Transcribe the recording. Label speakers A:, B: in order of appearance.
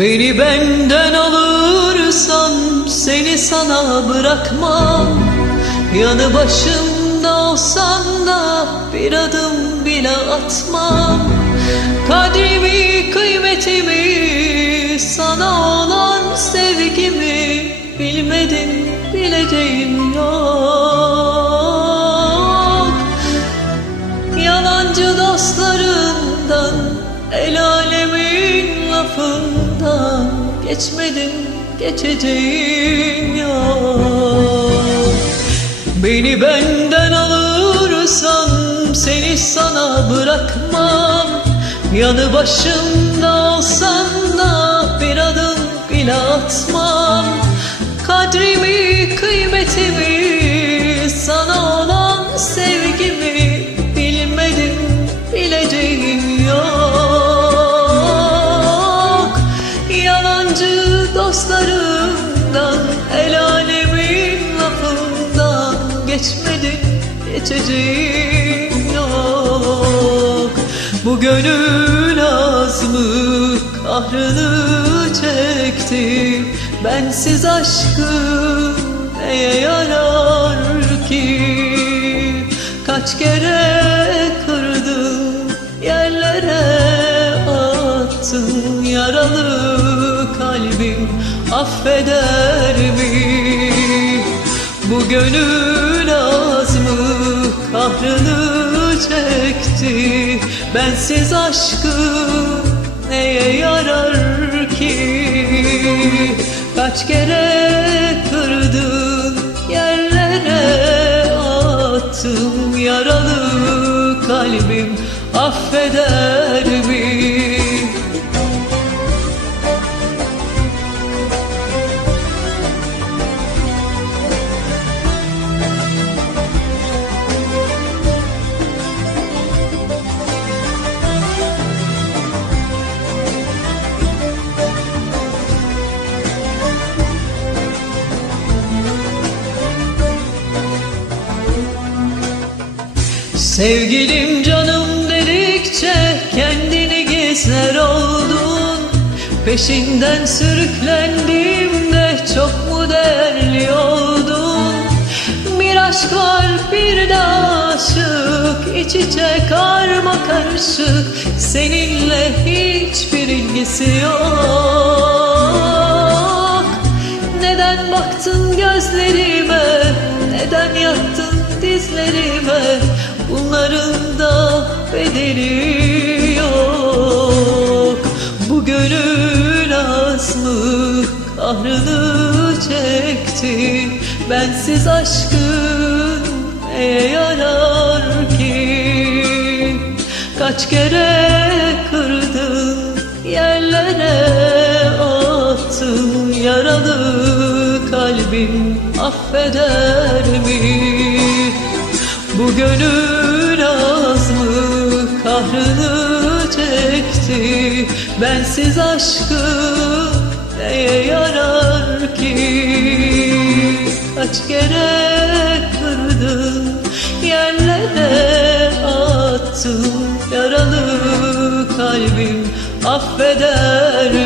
A: Beni benden alırsan seni sana bırakmam Yanı başımda olsan da bir adım bile atmam. Kadrimi kıymetimi sana olan sevgimi Bilmedin bileceğim yok. Yalancı dostlarından El alemin lafından Geçmedim geçeceğim yok Beni benden alırsan Seni sana bırakmam. Yanı başımda olsan da Bir adım bile atmam. Kadrimi kıymetimi Sana olan sevgimi Bilmedim bileceğim yok. Yalancı dostlarımdan El Geçmedim geçeceğim. Yok Bu gönül azmı kahrını çekti Bensiz aşkım neye yarar ki? Kaç kere kırdım yerlere attım Yaralı kalbim affeder mi? Bu gönül Bensiz aşkım neye yarar ki Kaç kere kırdın yerlere attım Yaralı kalbim affeder mi? Sevgilim canım dedikçe kendini gizler oldun. Peşinden sürüklendiğimde çok mu değerli oldun? Bir aşk var bir de aşık. İç içe karma karışık. Seninle hiçbir ilgisi yok. Neden baktın gözlerime? Neden yattın dizlerime Bunların da bedeli yok. Bu gönül azmı kahrını çekti. Bensiz aşkın neye yarar ki? Kaç kere kırdın yerlere attım Yaralı kalbim affeder mi? Bu gönül azmı kahrını çekti Bensiz aşkın neye yarar ki? Kaç kere kırdın yerlere attım Yaralı kalbim affeder?